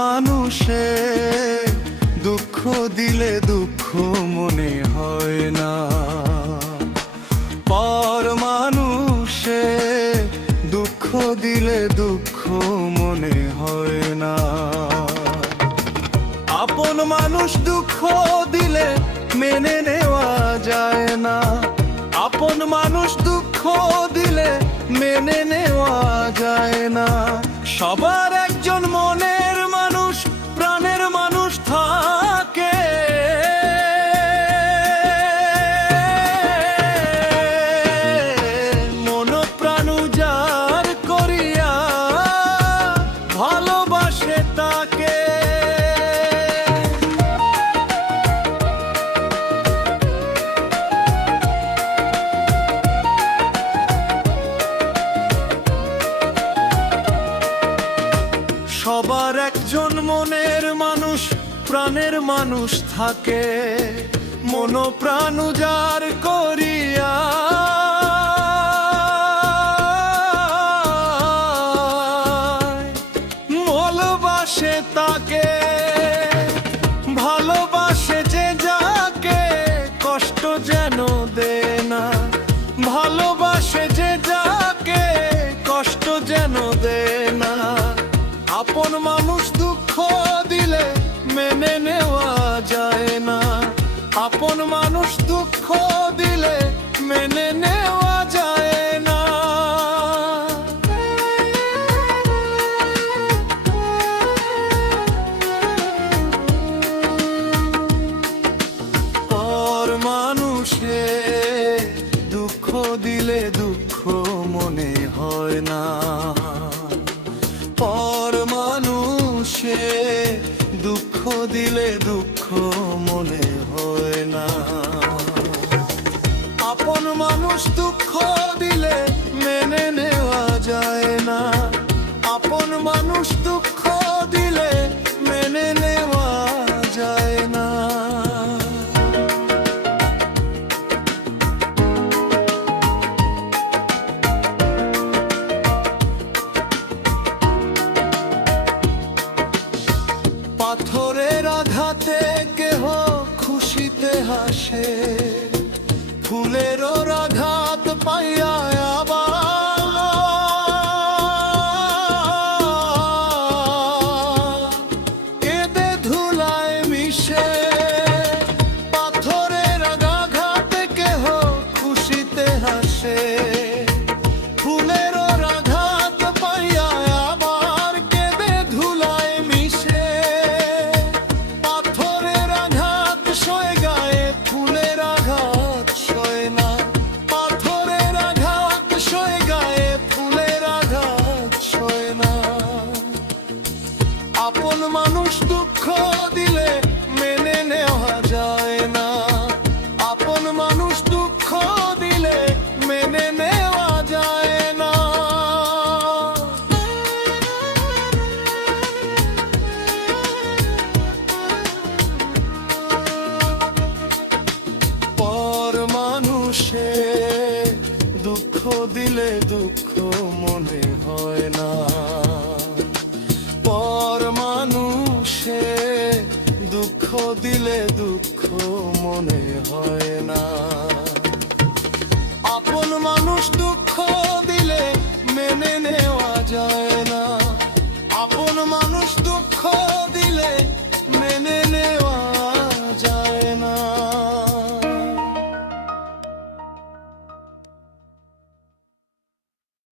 মানুষে দুঃখ দিলে দুঃখ মনে হয় না, পর মানুষে দুঃখ দিলে দুঃখ মনে হয় না। আপন মানুষ দুঃখ দিলে মেনে নেওয়া যায় না, আপন মানুষ দুঃখ দিলে মেনে নেওয়া যায় না। সবার একজন মনের মানুষ, প্রাণের মানুষ থাকে, মন প্রাণ উজাড় করিয়া ভালোবাসে তাকে। সবার একজন মনের মানুষ, প্রাণের মানুষ থাকে, মন প্রাণ উজাড় করিয়া ভালোবাসে তাকে। ভালোবাসে যে যাকে কষ্ট যেন দেয় না, ভালোবাসে যে যাকে কষ্ট যেন দেয় না। আপন মানুষ দুঃখ দিলে মেনে নেওয়া যায় না, আপন মানুষ দুঃখ দিলে মেনে নেওয়া যায় না। পর মানুষে দুঃখ দিলে দুঃখ মনে হয় না, পর মানুষে দুঃখ দিলে দুঃখ মনে হয় না। আপন মানুষ দুঃখ দিলে মেনে নেওয়া যায় না, আপন মানুষ দুঃখ দিলে মেনে নেওয়া যায় না। পাথরের আঘাতে কেহ খুশিতে হাসে, ফুলেরও আঘাত পাইয়া আবার কেঁদে ধুলায় মিশে। পাথরের আঘাতে কেহ খুশিতে হাসে, ফুলেরও আঘাত পাইয়া আবার কেঁদে ধুলায় মিশে। পাথরের আঘাত সয়ে গায়ে, ফুলের আঘাত সয়ে না, পাথরের আঘাত সয়ে গায়ে, ফুলের আঘাত সয়ে না। আপন মানুষ দুঃখ দিলে মেনে নেওয়া যায় না, আপন মানুষ দুঃখ দিলে মেনে নেওয়া যায় না। পর মানুষে দুঃখ দিলে দুঃখ মনে হয় না, পর মানুষে দুঃখ দিলে দুঃখ মনে হয় না। আপন মানুষ দুঃখ